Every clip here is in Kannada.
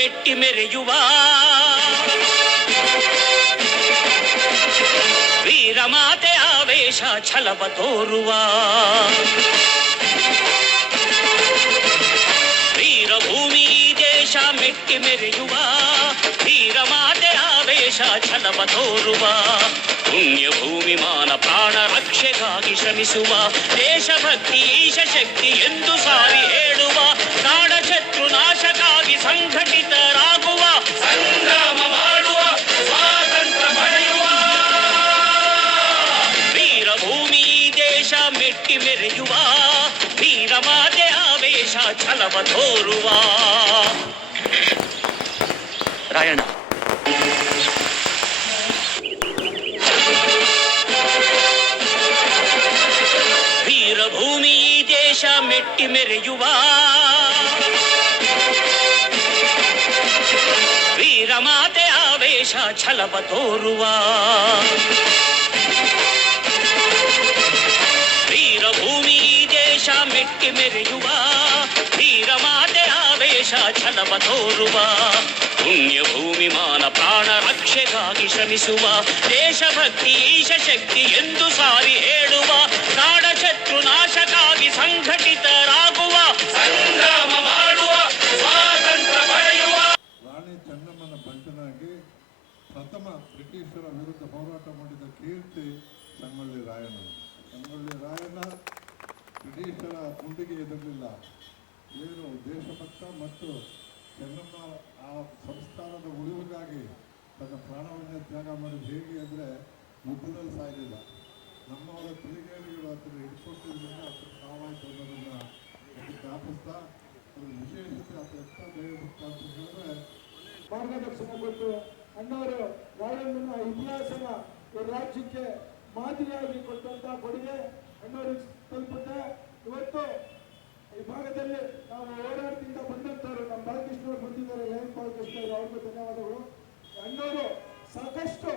ಮೆಟ್ಟಿ ಮೆರೆಯುವ ವೀರಮಾತೆ ಆವೇಶ ಛಲವ ತೋರುವ ವೀರಭೂಮಿ ದೇಶ ಮೆಟ್ಟಿ ಮೆರೆಯುವ ವೀರಮಾತೆ ಆವೇಶ ಛಲವ ತೋರುವ ಪುಣ್ಯ ಭೂಮಿ ಮಾನ ಪ್ರಾಣ ರಕ್ಷೆಗಾಗಿ ಶ್ರಮಿಸುವ ದೇಶಭಕ್ತಿ ಈಶ ಶಕ್ತಿ ಎಂದು ಸಾರಿ ಹೇಳುವ ನಾಡ ಶತ್ರು ನಾಶಕ್ಕಾಗಿ ಸಂಘಟಿತರಾಗುವ ಛಲವ ತೋರುವ ರಾಯಣ್ಣ ವೀರಭೂಮಿ ದೇಶ ಮೆಟ್ಟಿ ಮೆರೆಯುವ ವೀರಮಾತೆ ಆವೇಶ ಛಲವ ತೋರುವ ವೀರಭೂಮಿ ದೇಶ ಮೆಟ್ಟಿ ಮೆರೆಯುವ ವೀರಮಾತೆ ಛಲವ ತೋರುವ ಪುಣ್ಯ ಭೂಮಿ ಮಾನ ಪ್ರಾಣ ರಕ್ಷೆಗಾಗಿ ಶ್ರಮಿಸುವ, ದೇಶಭಕ್ತಿ ಈಶ ಶಕ್ತಿ ಎಂದು ಸಾರಿ ಹೇಳುವ, ನಾಡ ಶತ್ರು ನಾಶಕ್ಕಾಗಿ ಸಂಘಟಿತರಾಗುವ, ಸಂಗ್ರಾಮ ಮಾಡುವ, ಸ್ವಾತಂತ್ರ್ಯ ಪಡೆಯುವ. ರಾಣಿ ಚೆನ್ನಮ್ಮನ ಬಂಟನಾಗಿ ಪ್ರಥಮ ಬ್ರಿಟಿಷರ ವಿರುದ್ಧ ಹೋರಾಟ ಮಾಡಿದ ಕೀರ್ತಿ ಸಂಗೊಳ್ಳಿ ರಾಯಣ್ಣ. ಸಂಗೊಳ್ಳಿ ರಾಯಣ್ಣ ಬ್ರಿಟಿಷರ ಗುಂಡಿಗೆ ಎದುರಲಿಲ್ಲ ಏನು ದೇಶಭಕ್ತ ಮತ್ತು ಚೆನ್ನಮ್ಮ ಆ ಸಂಸ್ಥಾನದ ಉಳಿವಿಗಾಗಿ ತನ್ನ ಪ್ರಾಣವನ್ನೇ ತ್ಯಾಗ ಮಾಡೋದು ಹೇಗೆ ಅಂದರೆ ಯುದ್ಧದಲ್ಲಿ ಸಾಯಲಿಲ್ಲ. ನಮ್ಮವರ ತಿಳಿಗೇಳಿಗಳು ಅದನ್ನು ಹಿಡ್ಕೊಟ್ಟಿದ್ದರಿಂದ ಅದನ್ನು ಸಾವಾಯಿತು ಅನ್ನೋದನ್ನು ಜ್ಞಾಪಿಸ್ತಾ ಅದ್ರ ವಿಶೇಷತೆ ಅದು ಎಂಥ ದೇಶಭಕ್ತ ಅಂತ ಹೇಳಿದ್ರೆ ಮಾರ್ಗದರ್ಶನ ಕೊಟ್ಟು ಅಣ್ಣವರು ರಾಯಣ್ಣನ ಇತಿಹಾಸನ ರಾಜ್ಯಕ್ಕೆ ಮಾದರಿಯಾಗಿ ಕೊಟ್ಟಂತ ಕೊಡುಗೆ ಅಣ್ಣವರು ತಲುಪುತ್ತೆ. ಇವತ್ತು ಈ ಭಾಗದಲ್ಲಿ ನಾವು ಓಡಾಟದಿಂದ ಬಂದಂತವ್ರು ನಮ್ಮ ಬಾಲಕೃಷ್ಣ ಅವರು ಬಂದಿದ್ದಾರೆ ಲೈನ್ ಬಾಲಕೃಷ್ಣ ಅವರು ಅವ್ರಿಗೂ ಧನ್ಯವಾದಗಳು ಅಣ್ಣವರು ಸಾಕಷ್ಟು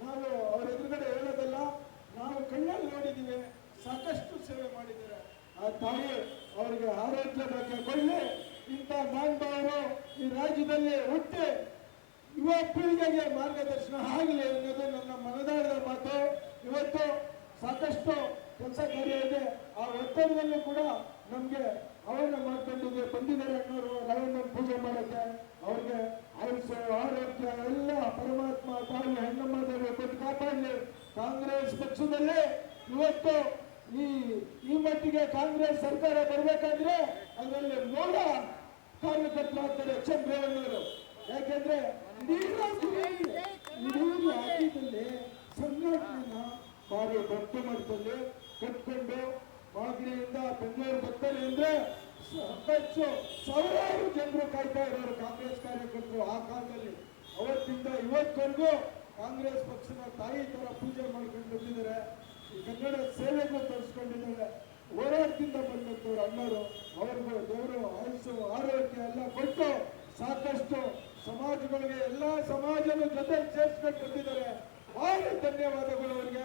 ನಾವು ಅವ್ರ ಎದುರುಗಡೆ ಹೇಳೋದಲ್ಲ ನಾವು ಕಣ್ಣಲ್ಲಿ ನೋಡಿದ್ದೀವಿ ಸಾಕಷ್ಟು ಸೇವೆ ಮಾಡಿದ್ದಾರೆ ಆ ತಾಯಿ ಅವರಿಗೆ ಆರೋಗ್ಯ ಬಗ್ಗೆ ಕೊಳ್ಳಿ ಇಂಥ ಮಾನ್ಭಾವರು ಈ ರಾಜ್ಯದಲ್ಲಿ ಹುಟ್ಟಿ ಯುವ ಪೀಳಿಗೆಗೆ ಮಾರ್ಗದರ್ಶನ ಆಗಲಿ ಅನ್ನೋದು ನನ್ನ ಮನದಾಳದ ಮಾತು ಇವತ್ತು ಸಾಕಷ್ಟು ಕೆಲಸ ಕಾರ್ಯ ಇದೆ. ಆ ಒತ್ತಡದಲ್ಲೂ ಕೂಡ ನಮ್ಗೆ ಅವರನ್ನ ಮಾಡ್ಕೊಂಡಿದ್ದೆ. ಬಂದಿದ್ದಾರೆ ಅನ್ನೋರು ರಾಯಣ್ಣ ಪೂಜೆ ಮಾಡಕ್ಕೆ. ಅವ್ರಿಗೆ ಆಯುಷ್ಯ, ಆರೋಗ್ಯ, ಎಲ್ಲ ಪರಮಾತ್ಮ ತಾಯಿ ಹೆಣ್ಣಮ್ಮ ಕೊಟ್ಟು ಕಾಪಾಡಲಿ. ಕಾಂಗ್ರೆಸ್ ಪಕ್ಷದಲ್ಲಿ ಇವತ್ತು ಈ ಈ ಮಟ್ಟಿಗೆ ಕಾಂಗ್ರೆಸ್ ಸರ್ಕಾರ ಬರಬೇಕಾದ್ರೆ ಅದರಲ್ಲಿ ಮೂಲ ಕಾರ್ಯಕರ್ತರಾಗ್ತಾರೆ ಆಗ್ತಾರೆ ಎಂ ರೇವಣ್ಣವರು ಯಾಕೆಂದ್ರೆ ಇಡೀ ರಾಜ್ಯದಲ್ಲಿ ಕಾರ್ಯ ಸಂಘಟನೆನ ಭಾರಿ ದೊಡ್ಡ ಮಟ್ಟದಲ್ಲಿ ಕಟ್ಕೊಂಡು ಮಾಗಡಿಯಿಂದ ಬೆಂಗಳೂರು ಬರ್ತಾರೆ ಅಂದ್ರೆ ಹೆಚ್ಚು ಸಾವಿರಾರು ಜನರು ಕಾಯ್ತಾ ಇರೋರು ಕಾಂಗ್ರೆಸ್ ಕಾರ್ಯಕರ್ತರು ಆ ಕಾಲದಲ್ಲಿ. ಅವತ್ತಿಂದ ಇವತ್ತವರೆಗೂ ಕಾಂಗ್ರೆಸ್ ಪಕ್ಷದ ತಾಯಿ ತರ ಪೂಜೆ ಮಾಡ್ಕೊಂಡು ಬಂದಿದ್ದಾರೆ. ಕನ್ನಡ ಸೇವೆಗೂ ತರಿಸ್ಕೊಂಡಿದ್ದಾರೆ. ಹೋರಾಟದಿಂದ ಬಂದಂತವ್ರು ಅಣ್ಣರು ಅವ್ರಿಗೂ ದೇವರು ಆಯುಸ್ಸು ಆರೋಗ್ಯ ಎಲ್ಲ ಕೊಟ್ಟು ಸಾಕಷ್ಟು ಸಮಾಜಗಳಿಗೆ, ಎಲ್ಲ ಸಮಾಜದ ಜೊತೆ ಸೇರಿಸ್ಕೊಂಡು ಬಂದಿದ್ದಾರೆ. ಭಾರಿ ಧನ್ಯವಾದಗಳು ಅವರಿಗೆ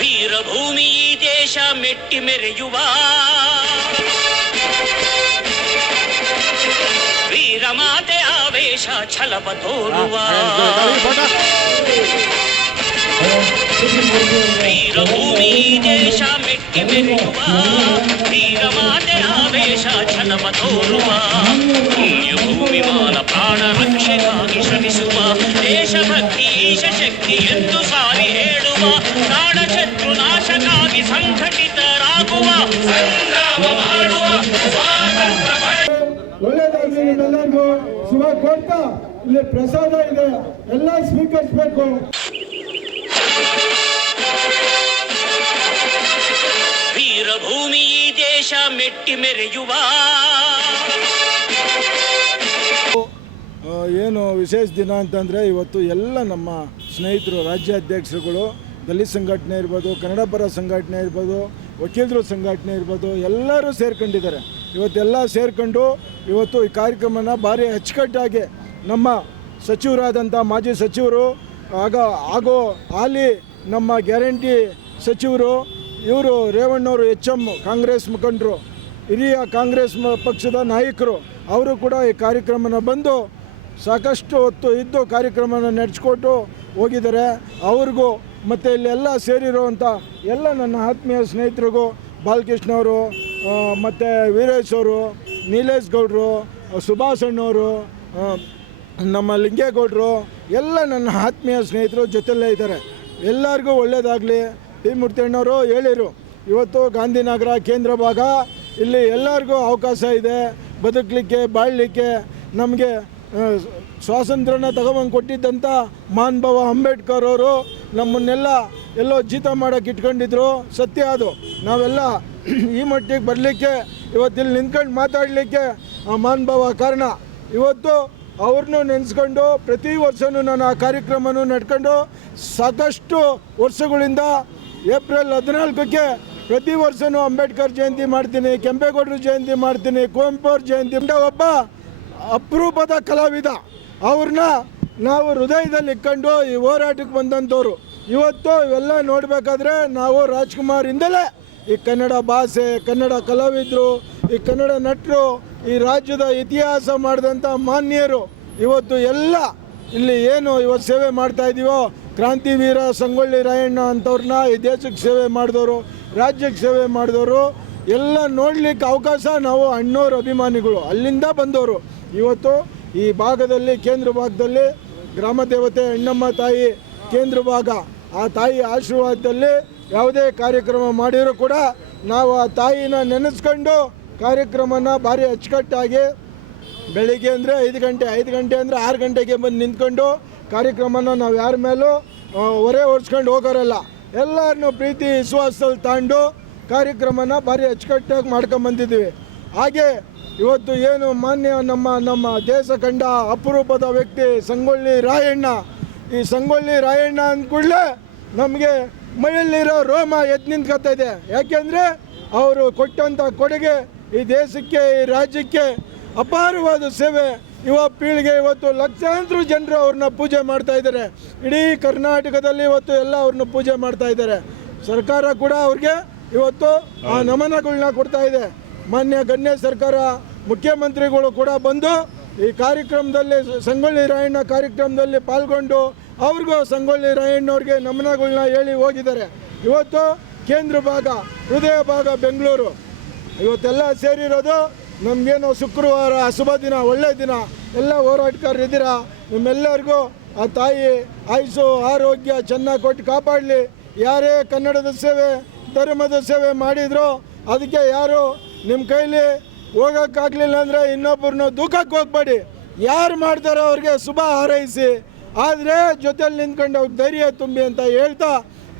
ವೀರಭೂಮಿ ದೇಶ ಮೆಟ್ಟಿ ಮೆರೆಯುವ ವೀರಮಾತೆ ಆವೇಶ ಛಲವ ತೋರುವ ವೀರಭೂಮಿ ದೇಶ ಮೆಟ್ಟಿ ಮೆರೆಯುವ ವೀರಮಾತೆ ಆವೇಶ ಛಲವ ತೋರುವ. ಪುಣ್ಯ ಭೂಮಿ ಮಾನ ಪ್ರಾಣ ರಕ್ಷೆಗಾಗಿ ಶ್ರಮಿಸುವ. ದೇಶಭಕ್ತಿ ಈಶ ಶಕ್ತಿ ಎಂದು ಸಾರಿ ಹೇಳುವ. ನಾಡ ಶತ್ರು ನಾಶಕ್ಕಾಗಿ ಸಂಘಟಿತರಾಗುವ. ಶಿವ ಕೊಡ್ತಾ ಇಲ್ಲಿ ಪ್ರಸಾದ ಇದೆ. ಎಲ್ಲ ಸ್ವೀಕರಿಸಬೇಕು. ದೇಶ ಮೆಟ್ಟಿ ಮೆರೆಯುವ. ಏನು ವಿಶೇಷ ದಿನ ಅಂತಂದರೆ ಇವತ್ತು ಎಲ್ಲ ನಮ್ಮ ಸ್ನೇಹಿತರು, ರಾಜ್ಯಾಧ್ಯಕ್ಷರುಗಳು, ದಲಿತ ಸಂಘಟನೆ ಇರ್ಬೋದು, ಕನ್ನಡ ಪರ ಸಂಘಟನೆ ಇರ್ಬೋದು, ವಕೀಲರು ಸಂಘಟನೆ ಇರ್ಬೋದು, ಎಲ್ಲರೂ ಸೇರ್ಕೊಂಡಿದ್ದಾರೆ. ಇವತ್ತೆಲ್ಲ ಸೇರ್ಕೊಂಡು ಇವತ್ತು ಈ ಕಾರ್ಯಕ್ರಮನ ಭಾರಿ ಅಚ್ಚುಕಟ್ಟಾಗಿ ನಮ್ಮ ಸಚಿವರಾದಂಥ ಮಾಜಿ ಸಚಿವರು, ಆಗ ಆಗೋ ಹಾಲಿ ನಮ್ಮ ಗ್ಯಾರಂಟಿ ಸಚಿವರು ಇವರು ರೇವಣ್ಣವರು, ಎಚ್ ಎಂ ಕಾಂಗ್ರೆಸ್ ಮುಖಂಡರು, ಹಿರಿಯ ಕಾಂಗ್ರೆಸ್ ಪಕ್ಷದ ನಾಯಕರು, ಅವರು ಕೂಡ ಈ ಕಾರ್ಯಕ್ರಮನ ಬಂದು ಸಾಕಷ್ಟು ಹೊತ್ತು ಇದ್ದು ಕಾರ್ಯಕ್ರಮನ ನಡೆಸ್ಕೊಟ್ಟು ಹೋಗಿದ್ದಾರೆ. ಅವ್ರಿಗೂ ಮತ್ತು ಇಲ್ಲೆಲ್ಲ ಸೇರಿರುವಂಥ ಎಲ್ಲ ನನ್ನ ಆತ್ಮೀಯ ಸ್ನೇಹಿತರಿಗೂ ಬಾಲಕೃಷ್ಣ ಅವರು ಮತ್ತು ವೀರೇಶ್ ಅವರು, ನೀಲೇಶ್ ಗೌಡರು, ಸುಭಾಷ್ ಅಣ್ಣವರು ನಮ್ಮ ಲಿಂಗೇಗೌಡರು, ಎಲ್ಲ ನನ್ನ ಆತ್ಮೀಯ ಸ್ನೇಹಿತರು ಜೊತೆಯಲ್ಲೇ ಇದ್ದಾರೆ. ಎಲ್ಲರಿಗೂ ಒಳ್ಳೆಯದಾಗಲಿ ಪಿ ಮೂರ್ತಿಯಣ್ಣವರು ಹೇಳಿರು, ಇವತ್ತು ಗಾಂಧಿನಗರ ಕೇಂದ್ರ ಭಾಗ, ಇಲ್ಲಿ ಎಲ್ಲರಿಗೂ ಅವಕಾಶ ಇದೆ, ಬದುಕಲಿಕ್ಕೆ, ಬಾಳಲಿಕ್ಕೆ, ನಮಗೆ ಸ್ವಾತಂತ್ರ್ಯನ ತಗೊಬಂದು ಕೊಟ್ಟಿದ್ದಂಥ ಮಾನ್ಭವ ಅಂಬೇಡ್ಕರ್ ಅವರು ನಮ್ಮನ್ನೆಲ್ಲ ಎಲ್ಲೋ ಜೀತ ಮಾಡೋಕೆ ಇಟ್ಕೊಂಡಿದ್ರು. ಸತ್ಯ ಅದು. ನಾವೆಲ್ಲ ಈ ಮಟ್ಟಿಗೆ ಬರಲಿಕ್ಕೆ ಇವತ್ತಿಲ್ಲಿ ನಿಂತ್ಕೊಂಡು ಮಾತಾಡಲಿಕ್ಕೆ ಆ ಮಾನ್ಭವ ಕಾರಣ. ಇವತ್ತು ಅವ್ರನ್ನೂ ನೆನೆಸ್ಕೊಂಡು ಪ್ರತಿ ವರ್ಷವೂ ನಾನು ಆ ಕಾರ್ಯಕ್ರಮನೂ ನಡ್ಕೊಂಡು ಸಾಕಷ್ಟು ವರ್ಷಗಳಿಂದ ಏಪ್ರಿಲ್ ಹದಿನಾಲ್ಕಕ್ಕೆ ಪ್ರತಿ ವರ್ಷವೂ ಅಂಬೇಡ್ಕರ್ ಜಯಂತಿ ಮಾಡ್ತೀನಿ, ಕೆಂಪೇಗೌಡರು ಜಯಂತಿ ಮಾಡ್ತೀನಿ ಕುವೆಂಪು ಅವ್ರ ಜಯಂತಿ ಒಬ್ಬ ಅಪರೂಪದ ಕಲಾವಿದ. ಅವ್ರನ್ನ ನಾವು ಹೃದಯದಲ್ಲಿ ಇಟ್ಕೊಂಡು ಈ ಹೋರಾಟಕ್ಕೆ ಬಂದಂಥವ್ರು. ಇವತ್ತು ಇವೆಲ್ಲ ನೋಡಬೇಕಾದ್ರೆ ನಾವು ರಾಜ್ಕುಮಾರಿಂದಲೇ ಈ ಕನ್ನಡ ಭಾಷೆ, ಕನ್ನಡ ಕಲಾವಿದರು, ಈ ಕನ್ನಡ ನಟರು, ಈ ರಾಜ್ಯದ ಇತಿಹಾಸ ಮಾಡಿದಂಥ ಮಾನ್ಯರು. ಇವತ್ತು ಎಲ್ಲ ಇಲ್ಲಿ ಏನು ಇವತ್ತು ಸೇವೆ ಮಾಡ್ತಾ ಇದೀವೋ ಕ್ರಾಂತಿವೀರ ಸಂಗೊಳ್ಳಿ ರಾಯಣ್ಣ ಅಂಥವ್ರನ್ನ ಈ ದೇಶಕ್ಕೆ ಸೇವೆ ಮಾಡಿದವರು, ರಾಜ್ಯಕ್ಕೆ ಸೇವೆ ಮಾಡಿದವರು, ಎಲ್ಲ ನೋಡಲಿಕ್ಕೆ ಅವಕಾಶ ನಾವು ಅಣ್ಣವ್ರ ಅಭಿಮಾನಿಗಳು. ಅಲ್ಲಿಂದ ಬಂದವರು. ಇವತ್ತು ಈ ಭಾಗದಲ್ಲಿ, ಕೇಂದ್ರ ಭಾಗದಲ್ಲಿ ಗ್ರಾಮ ದೇವತೆ ಅಣ್ಣಮ್ಮ ತಾಯಿ ಕೇಂದ್ರ ಭಾಗ. ಆ ತಾಯಿ ಆಶೀರ್ವಾದದಲ್ಲಿ ಯಾವುದೇ ಕಾರ್ಯಕ್ರಮ ಮಾಡಿದರೂ ಕೂಡ ನಾವು ಆ ತಾಯಿನ ನೆನೆಸ್ಕೊಂಡು ಕಾರ್ಯಕ್ರಮನ ಭಾರಿ ಅಚ್ಚುಕಟ್ಟಾಗಿ ಬೆಳಿಗ್ಗೆ ಅಂದರೆ ಐದು ಗಂಟೆ ಐದು ಗಂಟೆ ಅಂದರೆ ಆರು ಗಂಟೆಗೆ ಬಂದು ನಿಂತ್ಕೊಂಡು ಕಾರ್ಯಕ್ರಮನ ನಾವು ಯಾರ ಮೇಲೂ ಹೊರೆ ಹೊಡ್ಸ್ಕೊಂಡು ಹೋಗೋರಲ್ಲ ಎಲ್ಲರನ್ನೂ ಪ್ರೀತಿ, ವಿಶ್ವಾಸದಲ್ಲಿ ತಾಂಡು ಕಾರ್ಯಕ್ರಮನ ಭಾರಿ ಅಚ್ಚುಕಟ್ಟಾಗಿ ಮಾಡ್ಕೊಂಬಂದಿದ್ದೀವಿ ಹಾಗೆ ಇವತ್ತು ಏನು ಮಾನ್ಯ ನಮ್ಮ ನಮ್ಮ ದೇಶ ಕಂಡ ಅಪರೂಪದ ವ್ಯಕ್ತಿ ಸಂಗೊಳ್ಳಿ ರಾಯಣ್ಣ. ಈ ಸಂಗೊಳ್ಳಿ ರಾಯಣ್ಣ ಅಂದ ಕೂಡಲೇ ನಮಗೆ ಮೈಯಲ್ಲಿರೋ ರೋಮ ಎದ್ದು ನಿಂತ್ಕೊತಾ ಇದೆ. ಯಾಕೆಂದರೆ ಅವರು ಕೊಟ್ಟಂಥ ಕೊಡುಗೆ ಈ ದೇಶಕ್ಕೆ, ಈ ರಾಜ್ಯಕ್ಕೆ ಅಪಾರವಾದ ಸೇವೆ. ಯುವ ಪೀಳಿಗೆ ಇವತ್ತು ಲಕ್ಷಾಂತರ ಜನರು ಅವ್ರನ್ನ ಪೂಜೆ ಮಾಡ್ತಾ ಇದ್ದಾರೆ. ಇಡೀ ಕರ್ನಾಟಕದಲ್ಲಿ ಇವತ್ತು ಎಲ್ಲ ಅವ್ರನ್ನ ಪೂಜೆ ಮಾಡ್ತಾ ಇದ್ದಾರೆ. ಸರ್ಕಾರ ಕೂಡ ಅವ್ರಿಗೆ ಇವತ್ತು ಆ ನಮನಗಳನ್ನ ಕೊಡ್ತಾ ಇದೆ. ಮಾನ್ಯ ಗಣ್ಯ ಸರ್ಕಾರ ಮುಖ್ಯಮಂತ್ರಿಗಳು ಕೂಡ ಬಂದು ಈ ಕಾರ್ಯಕ್ರಮದಲ್ಲಿ ಸಂಗೊಳ್ಳಿ ರಾಯಣ್ಣ ಕಾರ್ಯಕ್ರಮದಲ್ಲಿ ಪಾಲ್ಗೊಂಡು ಅವ್ರಿಗೂ ಸಂಗೊಳ್ಳಿ ರಾಯಣ್ಣವ್ರಿಗೆ ನಮನಗಳನ್ನ ಹೇಳಿ ಹೋಗಿದ್ದಾರೆ. ಇವತ್ತು ಕೇಂದ್ರ ಭಾಗ ಹೃದಯ ಭಾಗ ಬೆಂಗಳೂರು. ಇವತ್ತೆಲ್ಲ ಸೇರಿರೋದು ನಮಗೇನು ಶುಕ್ರವಾರ ಶುಭ ದಿನ, ಒಳ್ಳೆ ದಿನ, ಎಲ್ಲ ಹೋರಾಟಗಾರರು ಇದ್ದೀರಾ ನಿಮ್ಮೆಲ್ಲರಿಗೂ ಆ ತಾಯಿ ಆಯುಸು, ಆರೋಗ್ಯ ಚೆನ್ನಾಗಿ ಕೊಟ್ಟು ಕಾಪಾಡಲಿ. ಯಾರೇ ಕನ್ನಡದ ಸೇವೆ, ಧರ್ಮದ ಸೇವೆ ಮಾಡಿದ್ರು, ಅದಕ್ಕೆ ಯಾರು ನಿಮ್ಮ ಕೈಲಿ ಹೋಗೋಕ್ಕಾಗಲಿಲ್ಲ ಅಂದರೆ ಇನ್ನೊಬ್ಬರನ್ನ ದುಃಖಕ್ಕೆ ಹೋಗ್ಬೇಡಿ. ಯಾರು ಮಾಡ್ತಾರೋ ಅವ್ರಿಗೆ ಶುಭ ಹಾರೈಸಿ. ಆದರೆ ಜೊತೆಲಿ ನಿಂತ್ಕೊಂಡು ಅವ್ರಿಗೆ ಧೈರ್ಯ ತುಂಬಿ ಅಂತ ಹೇಳ್ತಾ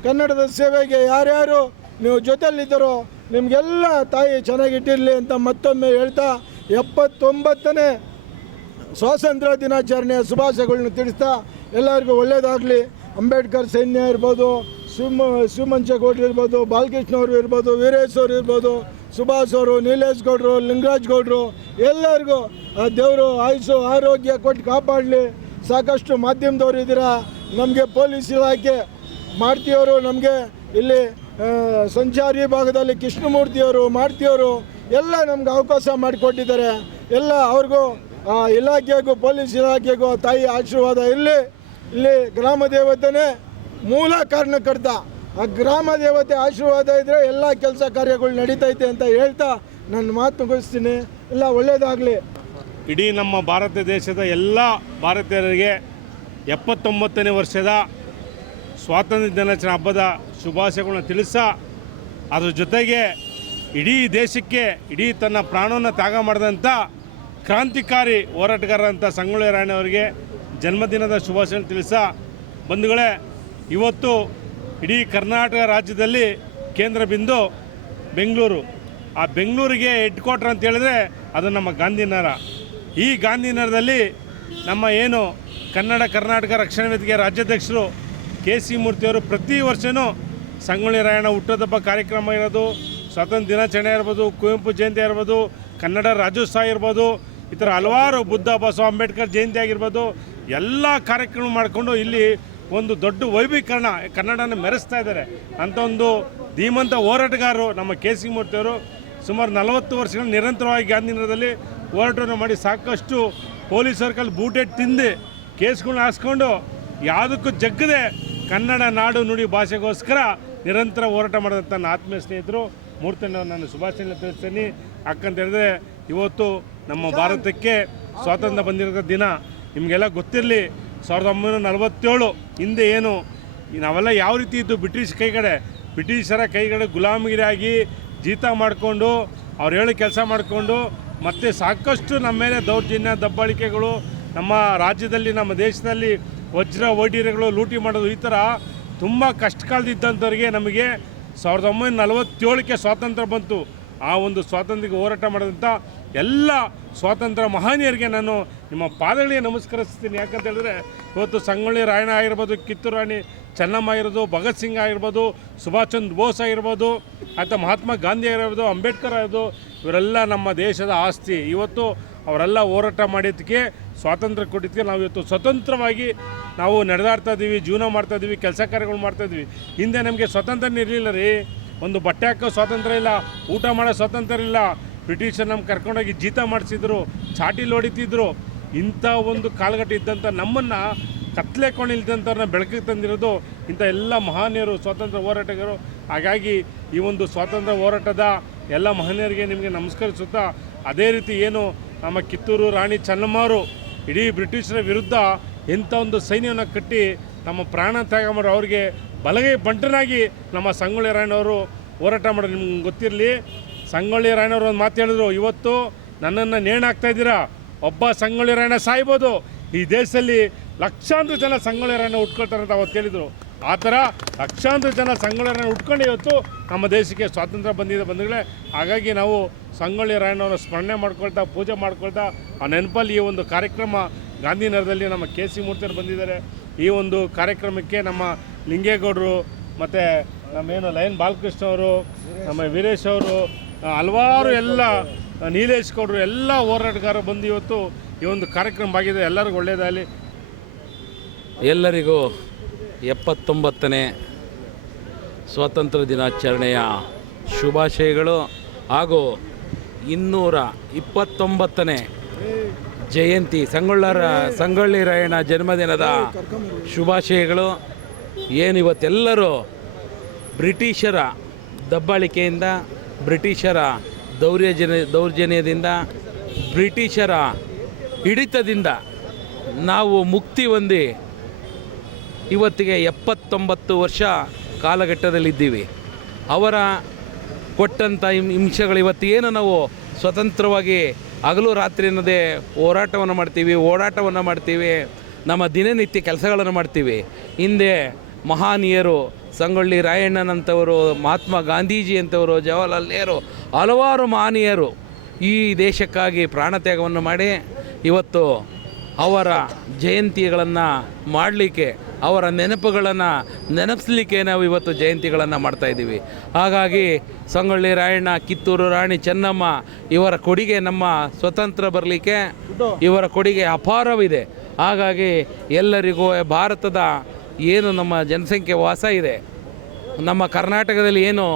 ಕನ್ನಡದ ಸೇವೆಗೆ ಯಾರ್ಯಾರು ನೀವು ಜೊತೆಲಿದ್ದರೋ ನಿಮಗೆಲ್ಲ ತಾಯಿ ಚೆನ್ನಾಗಿಟ್ಟಿರಲಿ ಅಂತ ಮತ್ತೊಮ್ಮೆ ಹೇಳ್ತಾ ಎಪ್ಪತ್ತೊಂಬತ್ತನೇ ಸ್ವಾತಂತ್ರ್ಯ ದಿನಾಚರಣೆಯ ಶುಭಾಶಯಗಳನ್ನ ತಿಳಿಸ್ತಾ ಎಲ್ಲರಿಗೂ ಒಳ್ಳೆಯದಾಗಲಿ ಅಂಬೇಡ್ಕರ್ ಸೈನ್ಯ ಇರ್ಬೋದು ಶಿವಮ ಶಿವಮಂಚೇಗೌಡರು ಇರ್ಬೋದು, ಬಾಲಕೃಷ್ಣ ಅವರು ಇರ್ಬೋದು, ವೀರೇಶ್ ಅವರು ಇರ್ಬೋದು, ಸುಭಾಷ್ ಅವರು, ನೀಲೇಶ್ ಗೌಡರು, ಲಿಂಗರಾಜ್ ಗೌಡರು, ಎಲ್ಲರಿಗೂ ದೇವರು ಆಯುಸು, ಆರೋಗ್ಯ ಕೊಟ್ಟು ಕಾಪಾಡಲಿ. ಸಾಕಷ್ಟು ಮಾಧ್ಯಮದವರು ಇದ್ದೀರಾ. ನಮಗೆ ಪೊಲೀಸ್ ಇಲಾಖೆ ಮಾಡ್ತೀವರು ನಮಗೆ. ಇಲ್ಲಿ ಸಂಚಾರಿ ಭಾಗದಲ್ಲಿ ಕೃಷ್ಣಮೂರ್ತಿಯವರು ಮಾಡ್ತಿಯವರು ಎಲ್ಲ ನಮ್ಗೆ ಅವಕಾಶ ಮಾಡಿಕೊಟ್ಟಿದ್ದಾರೆ. ಎಲ್ಲ ಅವ್ರಿಗೂ ಇಲಾಖೆಗೂ, ಪೊಲೀಸ್ ಇಲಾಖೆಗೂ ತಾಯಿ ಆಶೀರ್ವಾದ ಇರಲಿ. ಇಲ್ಲಿ ಗ್ರಾಮ ದೇವತೆನೇ ಮೂಲ ಕಾರಣಕರ್ತ. ಆ ಗ್ರಾಮ ದೇವತೆ ಆಶೀರ್ವಾದ ಇದ್ದರೆ ಎಲ್ಲ ಕೆಲಸ ಕಾರ್ಯಗಳು ನಡೀತೈತೆ ಅಂತ ಹೇಳ್ತಾ ನನ್ನ ಮಾತು ಮುಗಿಸ್ತೀನಿ. ಎಲ್ಲ ಒಳ್ಳೆಯದಾಗಲಿ ಇಡೀ ನಮ್ಮ ಭಾರತ ದೇಶದ ಎಲ್ಲ ಭಾರತೀಯರಿಗೆ ಎಪ್ಪತ್ತೊಂಬತ್ತನೇ ವರ್ಷದ ಸ್ವಾತಂತ್ರ್ಯ ದಿನಾಚರಣೆ ಹಬ್ಬದ ಶುಭಾಶಯಗಳನ್ನ ತಿಳಿಸ ಅದ್ರ ಜೊತೆಗೆ ಇಡೀ ದೇಶಕ್ಕೆ, ಇಡೀ ತನ್ನ ಪ್ರಾಣವನ್ನು ತ್ಯಾಗ ಮಾಡಿದಂಥ ಕ್ರಾಂತಿಕಾರಿ ಹೋರಾಟಗಾರರಂಥ ಸಂಗೊಳ್ಳಿ ರಾಯಣ್ಣವರಿಗೆ ಜನ್ಮದಿನದ ಶುಭಾಶಯ ತಿಳಿಸ ಬಂಧುಗಳೇ, ಇವತ್ತು ಇಡೀ ಕರ್ನಾಟಕ ರಾಜ್ಯದಲ್ಲಿ ಕೇಂದ್ರ ಬಿಂದು ಬೆಂಗಳೂರು. ಆ ಬೆಂಗಳೂರಿಗೆ ಹೆಡ್ ಕ್ವಾರ್ಟರ್ ಅಂತ ಹೇಳಿದ್ರೆ ಅದು ನಮ್ಮ ಗಾಂಧಿನಗರ. ಈ ಗಾಂಧಿನಗರದಲ್ಲಿ ನಮ್ಮ ಏನು ಕನ್ನಡ ಕರ್ನಾಟಕ ರಕ್ಷಣಾ ವೇದಿಕೆ ರಾಜ್ಯಾಧ್ಯಕ್ಷರು ಕೆ ಸಿ ಮೂರ್ತಿಯವರು ಪ್ರತಿ ವರ್ಷವೂ ಸಂಗೊಳ್ಳಿ ರಾಯಣ್ಣ ಹುಟ್ಟದಬ್ಬ ಕಾರ್ಯಕ್ರಮ ಇರೋದು, ಸ್ವಾತಂತ್ರ್ಯ ದಿನಾಚರಣೆ ಇರ್ಬೋದು, ಕುವೆಂಪು ಜಯಂತಿ ಇರ್ಬೋದು, ಕನ್ನಡ ರಾಜ್ಯೋತ್ಸವ ಇರ್ಬೋದು, ಈ ಥರ ಹಲವಾರು ಬುದ್ಧ, ಬಸವ, ಅಂಬೇಡ್ಕರ್ ಜಯಂತಿ ಆಗಿರ್ಬೋದು, ಎಲ್ಲ ಕಾರ್ಯಕ್ರಮ ಮಾಡಿಕೊಂಡು ಇಲ್ಲಿ ಒಂದು ದೊಡ್ಡ ವೈಭೀಕರಣ ಕನ್ನಡನ ಮೆರೆಸ್ತಾ ಇದ್ದಾರೆ. ಅಂತ ಒಂದು ಧೀಮಂತ ಹೋರಾಟಗಾರರು ನಮ್ಮ ಕೆ ಸಿ ಮೂರ್ತಿಯವರು ಸುಮಾರು ನಲವತ್ತು ವರ್ಷಗಳ ನಿರಂತರವಾಗಿ ಗಾಂಧಿನಗರದಲ್ಲಿ ಹೋರಾಟವನ್ನು ಮಾಡಿ ಸಾಕಷ್ಟು ಪೊಲೀಸ್ ಸರ್ಕಲ್ ಬೂಟೆಟ್ ತಿಂದು ಕೇಸ್ಗಳನ್ನ ಹಾಸ್ಕೊಂಡು ಯಾವುದಕ್ಕೂ ಜಗ್ಗದೆ ಕನ್ನಡ ನಾಡು ನುಡಿ ಭಾಷೆಗೋಸ್ಕರ ನಿರಂತರ ಹೋರಾಟ ಮಾಡಿದಂಥ ನನ್ನ ಆತ್ಮೀಯ ಸ್ನೇಹಿತರು ಮೂರ್ತನ ನಾನು ಶುಭಾಶಯ ತಿಳಿಸ್ತೀನಿ. ಯಾಕಂತ ಹೇಳಿದ್ರೆ ಇವತ್ತು ನಮ್ಮ ಭಾರತಕ್ಕೆ ಸ್ವಾತಂತ್ರ್ಯ ಬಂದಿರೋ ದಿನ. ನಿಮಗೆಲ್ಲ ಗೊತ್ತಿರಲಿ ಸಾವಿರದ ಒಂಬೈನೂರ ನಲವತ್ತೇಳು ಹಿಂದೆ ಏನು ನಾವೆಲ್ಲ ಯಾವ ರೀತಿ ಇದ್ದು ಬ್ರಿಟಿಷ್ ಕೈಗಡೆ ಬ್ರಿಟಿಷರ ಕೈಗಡೆ ಗುಲಾಮಗಿರಿಯಾಗಿ ಜೀತ ಮಾಡಿಕೊಂಡು ಅವ್ರು ಹೇಳಿ ಕೆಲಸ ಮಾಡಿಕೊಂಡು ಮತ್ತು ಸಾಕಷ್ಟು ನಮ್ಮ ಮೇಲೆ ದೌರ್ಜನ್ಯ ದಬ್ಬಾಳಿಕೆಗಳು ನಮ್ಮ ರಾಜ್ಯದಲ್ಲಿ ನಮ್ಮ ದೇಶದಲ್ಲಿ ವಜ್ರ ವೈಢೀರ್ಯಗಳು ಲೂಟಿ ಮಾಡೋದು ಈ ಥರ ತುಂಬ ಕಷ್ಟ ಕಾಲದಿದ್ದಂಥವ್ರಿಗೆ ನಮಗೆ ಸಾವಿರದ ಒಂಬೈನೂರ ನಲವತ್ತೇಳಕ್ಕೆ ಸ್ವಾತಂತ್ರ್ಯ ಬಂತು. ಆ ಒಂದು ಸ್ವಾತಂತ್ರ್ಯಕ್ಕೆ ಹೋರಾಟ ಮಾಡಿದಂಥ ಎಲ್ಲ ಸ್ವಾತಂತ್ರ್ಯ ಮಹಾನೀಯರಿಗೆ ನಾನು ನಿಮ್ಮ ಪಾದಗಳಿಗೆ ನಮಸ್ಕರಿಸ್ತೀನಿ. ಯಾಕಂತ ಹೇಳಿದ್ರೆ ಇವತ್ತು ಸಂಗೊಳ್ಳಿ ರಾಯಣ್ಣ ಆಗಿರ್ಬೋದು, ಕಿತ್ತೂರು ರಾಣಿ ಚೆನ್ನಮ್ಮ ಆಗಿರ್ಬೋದು, ಭಗತ್ ಸಿಂಗ್ ಆಗಿರ್ಬೋದು, ಸುಭಾಷ್ ಚಂದ್ರ ಬೋಸ್ ಆಗಿರ್ಬೋದು ಅಥವಾ ಮಹಾತ್ಮ ಗಾಂಧಿ ಆಗಿರ್ಬೋದು, ಅಂಬೇಡ್ಕರ್ ಆಗಿರ್ಬೋದು, ಇವರೆಲ್ಲ ನಮ್ಮ ದೇಶದ ಆಸ್ತಿ. ಇವತ್ತು ಅವರೆಲ್ಲ ಹೋರಾಟ ಮಾಡಿದ್ದಕ್ಕೆ ಸ್ವಾತಂತ್ರ್ಯ ಕೊಟ್ಟಿದ್ದಕ್ಕೆ ನಾವು ಇವತ್ತು ಸ್ವತಂತ್ರವಾಗಿ ನಾವು ನಡೆದಾಡ್ತಾ ಇದ್ದೀವಿ, ಜೀವನ ಮಾಡ್ತಾ ಇದ್ದೀವಿ, ಕೆಲಸ ಕಾರ್ಯಗಳು ಮಾಡ್ತಾ ಇದ್ವಿ ಹಿಂದೆ ನಮಗೆ ಸ್ವಾತಂತ್ರ್ಯ ಇರಲಿಲ್ಲ ರೀ. ಒಂದು ಬಟ್ಟೆ ಹಾಕೋ ಸ್ವಾತಂತ್ರ್ಯ ಇಲ್ಲ, ಊಟ ಮಾಡೋ ಸ್ವಾತಂತ್ರ್ಯ ಇಲ್ಲ. ಬ್ರಿಟಿಷರು ನಮ್ಮ ಕರ್ಕೊಂಡೋಗಿ ಜೀತ ಮಾಡಿಸಿದ್ರು, ಚಾಟಿಲಿ ಹೊಡಿತಿದ್ರು. ಇಂಥ ಒಂದು ಕಾಲಘಟ್ಟ ಇದ್ದಂಥ ನಮ್ಮನ್ನು ಕತ್ಲೆ ಕೊಂಡಿಲ್ದಂಥವ್ರನ್ನ ಬೆಳಕಿಗೆ ತಂದಿರೋದು ಇಂಥ ಎಲ್ಲ ಮಹನೀಯರು, ಸ್ವಾತಂತ್ರ್ಯ ಹೋರಾಟಗಾರರು. ಹಾಗಾಗಿ ಈ ಒಂದು ಸ್ವಾತಂತ್ರ್ಯ ಹೋರಾಟದ ಎಲ್ಲ ಮಹನೀಯರಿಗೆ ನಿಮಗೆ ನಮಸ್ಕರಿಸುತ್ತಾ, ಅದೇ ರೀತಿ ಏನು ನಮ್ಮ ಕಿತ್ತೂರು ರಾಣಿ ಚೆನ್ನಮ್ಮವರು ಇಡೀ ಬ್ರಿಟಿಷರ ವಿರುದ್ಧ ಇಂಥ ಒಂದು ಸೈನ್ಯವನ್ನು ಕಟ್ಟಿ ನಮ್ಮ ಪ್ರಾಣ ತ್ಯಾಗ ಮಾಡೋ ಅವ್ರಿಗೆ ಬಲಗೈ ಬಂಟನಾಗಿ ನಮ್ಮ ಸಂಗೊಳ್ಳಿ ರಾಯಣ್ಣವರು ಹೋರಾಟ ಮಾಡೋದು ನಿಮ್ಗೆ ಗೊತ್ತಿರಲಿ, ಸಂಗೊಳ್ಳಿ ರಾಯಣ್ಣವರು ಒಂದು ಮಾತು ಹೇಳಿದ್ರು, ಇವತ್ತು ನನ್ನನ್ನು ನೇಣಾಗ್ತಾ ಇದ್ದೀರಾ? ಒಬ್ಬ ಸಂಗೊಳ್ಳಿ ರಾಯಣ್ಣ ಸಾಯ್ಬೋದು. ಈ ದೇಶದಲ್ಲಿ ಲಕ್ಷಾಂತರ ಜನ ಸಂಗೊಳ್ಳಿ ರಾಯಣ್ಣ ಉಟ್ಕೊಳ್ತಾರೆ ಅಂತ ಅವತ್ತು ಹೇಳಿದರು. ಆ ಥರ ಲಕ್ಷಾಂತರ ಜನ ಸಂಗೊಳ್ಳಿ ಉಟ್ಕೊಂಡು ಇವತ್ತು ನಮ್ಮ ದೇಶಕ್ಕೆ ಸ್ವಾತಂತ್ರ್ಯ ಬಂದಿದೆ ಬಂಧುಗಳೇ. ಹಾಗಾಗಿ ನಾವು ಸಂಗೊಳ್ಳಿ ರಾಯಣ್ಣವರ ಸ್ಮರಣೆ ಮಾಡ್ಕೊಳ್ತಾ, ಪೂಜೆ ಮಾಡ್ಕೊಳ್ತಾ, ಆ ನೆನಪಲ್ಲಿ ಈ ಒಂದು ಕಾರ್ಯಕ್ರಮ ಗಾಂಧಿನಗರದಲ್ಲಿ ನಮ್ಮ ಕೆ ಸಿ ಮೂರ್ತಿಯವರು ಬಂದಿದ್ದಾರೆ. ಈ ಒಂದು ಕಾರ್ಯಕ್ರಮಕ್ಕೆ ನಮ್ಮ ಲಿಂಗೇಗೌಡರು ಮತ್ತು ನಮ್ಮೇನು ಲಯನ್ ಬಾಲಕೃಷ್ಣ ಅವರು, ನಮ್ಮ ವೀರೇಶ್ ಅವರು ಹಲವಾರು ಎಲ್ಲ ನೀಲೇಶ್ ಗೌಡರು, ಎಲ್ಲ ಹೋರಾಟಗಾರರು ಬಂದು ಇವತ್ತು ಈ ಒಂದು ಕಾರ್ಯಕ್ರಮ ಆಗಿದೆ. ಎಲ್ಲರಿಗೂ ಒಳ್ಳೆಯದಾಗಲಿ. ಎಲ್ಲರಿಗೂ ಎಪ್ಪತ್ತೊಂಬತ್ತನೇ ಸ್ವಾತಂತ್ರ್ಯ ದಿನಾಚರಣೆಯ ಶುಭಾಶಯಗಳು ಹಾಗೂ ಇನ್ನೂರ ಇಪ್ಪತ್ತೊಂಬತ್ತನೇ ಜಯಂತಿ ಸಂಗೊಳ್ಳರ ಸಂಗೊಳ್ಳಿ ರಾಯಣ್ಣ ಜನ್ಮದಿನದ ಶುಭಾಶಯಗಳು. ಏನು ಇವತ್ತೆಲ್ಲರೂ ಬ್ರಿಟಿಷರ ದಬ್ಬಾಳಿಕೆಯಿಂದ, ಬ್ರಿಟಿಷರ ದೌರ್ಯಜನ ದೌರ್ಜನ್ಯದಿಂದ, ಬ್ರಿಟಿಷರ ಹಿಡಿತದಿಂದ ನಾವು ಮುಕ್ತಿ ಹೊಂದಿ ಇವತ್ತಿಗೆ ಎಪ್ಪತ್ತೊಂಬತ್ತು ವರ್ಷ ಕಾಲಘಟ್ಟದಲ್ಲಿದ್ದೀವಿ. ಅವರ ಕೊಟ್ಟಂಥ ಹಿಂಸೆಗಳು ಏನು ನಾವು ಸ್ವತಂತ್ರವಾಗಿ ಹಗಲು ರಾತ್ರಿ ಅನ್ನದೇ ಹೋರಾಟವನ್ನು ಮಾಡ್ತೀವಿ, ಓಡಾಟವನ್ನು ಮಾಡ್ತೀವಿ, ನಮ್ಮ ದಿನನಿತ್ಯ ಕೆಲಸಗಳನ್ನು ಮಾಡ್ತೀವಿ. ಹಿಂದೆ ಮಹಾನೀಯರು ಸಂಗೊಳ್ಳಿ ರಾಯಣ್ಣನಂಥವರು, ಮಹಾತ್ಮ ಗಾಂಧೀಜಿ ಅಂಥವರು ಜವಾಹರ್ಲಾಲ್ ನೆಹರು ಹಲವಾರು ಮಹಾನೀಯರು ಈ ದೇಶಕ್ಕಾಗಿ ಪ್ರಾಣತ್ಯಾಗವನ್ನು ಮಾಡಿ ಇವತ್ತು ಅವರ ಜಯಂತಿಗಳನ್ನು ಮಾಡಲಿಕ್ಕೆ, ಅವರ ನೆನಪುಗಳನ್ನು ನೆನಪಿಸ್ಲಿಕ್ಕೆ ನಾವು ಇವತ್ತು ಜಯಂತಿಗಳನ್ನು ಮಾಡ್ತಾಯಿದ್ದೀವಿ ಹಾಗಾಗಿ ಸಂಗೊಳ್ಳಿ ರಾಯಣ್ಣ, ಕಿತ್ತೂರು ರಾಣಿ ಚೆನ್ನಮ್ಮ ಇವರ ಕೊಡುಗೆ ನಮ್ಮ ಸ್ವತಂತ್ರ ಬರಲಿಕ್ಕೆ ಇವರ ಕೊಡುಗೆ ಅಪಾರವಿದೆ. ಹಾಗಾಗಿ ಎಲ್ಲರಿಗೂ ಭಾರತದ ಏನು ನಮ್ಮ ಜನಸಂಖ್ಯೆ ವಾಸ ಇದೆ, ನಮ್ಮ ಕರ್ನಾಟಕದಲ್ಲಿ ಏನು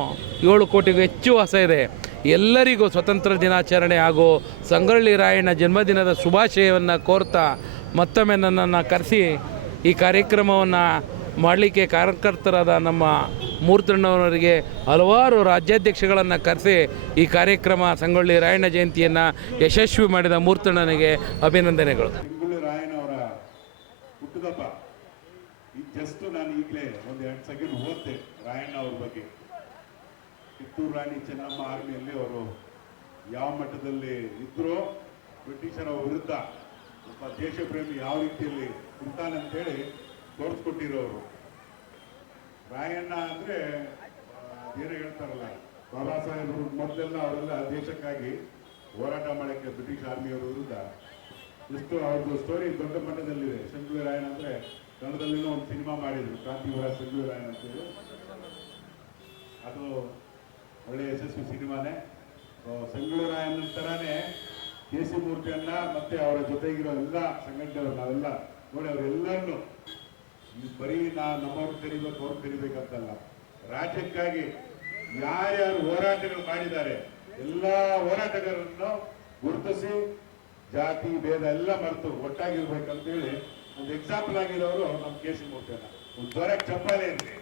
ಏಳು ಕೋಟಿಗೂ ಹೆಚ್ಚು ವಾಸ ಇದೆ ಎಲ್ಲರಿಗೂ ಸ್ವತಂತ್ರ ದಿನಾಚರಣೆ ಹಾಗೂ ಸಂಗೊಳ್ಳಿ ರಾಯಣ್ಣ ಜನ್ಮದಿನದ ಶುಭಾಶಯವನ್ನು ಕೋರ್ತಾ ಮತ್ತೊಮ್ಮೆ ನನ್ನನ್ನು ಕರೆಸಿ ಈ ಕಾರ್ಯಕ್ರಮವನ್ನು ಮಾಡಲಿಕ್ಕೆ ಕಾರ್ಯಕರ್ತರಾದ ನಮ್ಮ ಮೂರ್ತಣ್ಣವರಿಗೆ ಹಲವಾರು ರಾಜ್ಯಾಧ್ಯಕ್ಷಗಳನ್ನು ಕರೆಸಿ ಈ ಕಾರ್ಯಕ್ರಮ ಸಂಗೊಳ್ಳಿ ರಾಯಣ್ಣ ಜಯಂತಿಯನ್ನು ಯಶಸ್ವಿ ಮಾಡಿದ ಮೂರ್ತಣ್ಣನಿಗೆ ಅಭಿನಂದನೆಗಳು. ಸಂಗೊಳ್ಳಿ ರಾಯಣ್ಣವರ ಜಸ್ಟ್ ನಾನು ಈಗಲೇ ಒಂದು ಎರಡು ಸೆಕೆಂಡ್ ಓದ್ತೆ ರಾಯಣ್ಣ ಅವ್ರ ಬಗ್ಗೆ. ರಾಣಿ ಚೆನ್ನಮ್ಮ ಆರ್ಮಿಯಲ್ಲಿ ಅವರು ಯಾವ ಮಟ್ಟದಲ್ಲಿ ಇದ್ರೋ ಬ್ರಿಟಿಷರ ವಿರುದ್ಧ ಒಬ್ಬ ದೇಶ ಪ್ರೇಮಿ ಯಾವ ರೀತಿಯಲ್ಲಿ ಇರ್ತಾನಂತೇಳಿ ತೋರಿಸ್ಕೊಟ್ಟಿರೋರು. ರಾಯಣ್ಣ ಅಂದ್ರೆ ಅದೇನೋ ಹೇಳ್ತಾರಲ್ಲ, ಬಾಬಾ ಸಾಹೇಬರು ಮೊದಲೆಲ್ಲ ಅವರೆಲ್ಲ ದೇಶಕ್ಕಾಗಿ ಹೋರಾಟ ಮಾಡಕ್ಕೆ ಬ್ರಿಟಿಷ್ ಆರ್ಮಿಯವರ ವಿರುದ್ಧ ಇಷ್ಟು ಅವ್ರದ್ದು ಸ್ಟೋರಿ ದೊಡ್ಡ ಮಟ್ಟದಲ್ಲಿದೆ. ಸಂಗೊಳ್ಳಿ ರಾಯಣ್ಣ ಅಂದ್ರೆ ಕನ್ನಡದಲ್ಲಿನೂ ಒಂದು ಸಿನಿಮಾ ಮಾಡಿದ್ರು, ಕ್ರಾಂತಿವರ ಸಂಗೊಳ್ಳಿ ರಾಯಣ್ಣ ಅಂತೇಳಿ. ಅದು ಒಳ್ಳೆ ಯಶಸ್ವಿ ಸಿನಿಮಾನೇ. ಸಂಗೂರ ತರಾನೇ ಕೆ ಸಿ ಮೂರ್ತಿಯನ್ನ ಮತ್ತೆ ಅವರ ಜೊತೆಗಿರೋ ಎಲ್ಲ ಸಂಘಟನೆಗಳು ನಾವೆಲ್ಲ ನೋಡಿ ಅವರೆಲ್ಲರನ್ನು ಬರೀ ನಾ ನಮ್ಮವ್ರು ಕರಿಬೇಕು, ಅವ್ರು ಕರಿಬೇಕಂತಲ್ಲ. ರಾಜ್ಯಕ್ಕಾಗಿ ಯಾರ್ಯಾರು ಹೋರಾಟಗಳು ಮಾಡಿದ್ದಾರೆ, ಎಲ್ಲ ಹೋರಾಟಗಾರರನ್ನು ಗುರುತಿಸಿ ಜಾತಿ, ಭೇದ ಎಲ್ಲ ಮರೆತು ಒಟ್ಟಾಗಿರ್ಬೇಕಂತೇಳಿ ಒಂದು ಎಕ್ಸಾಂಪಲ್ ಆಗಿರೋರು ನಮ್ಮ ಕೆ ಸಿ ಮೂರ್ತಿಯನ್ನ ಒಂದು ದೊರೆ ಚಪ್ಪಾಲೆ ಇರಲಿ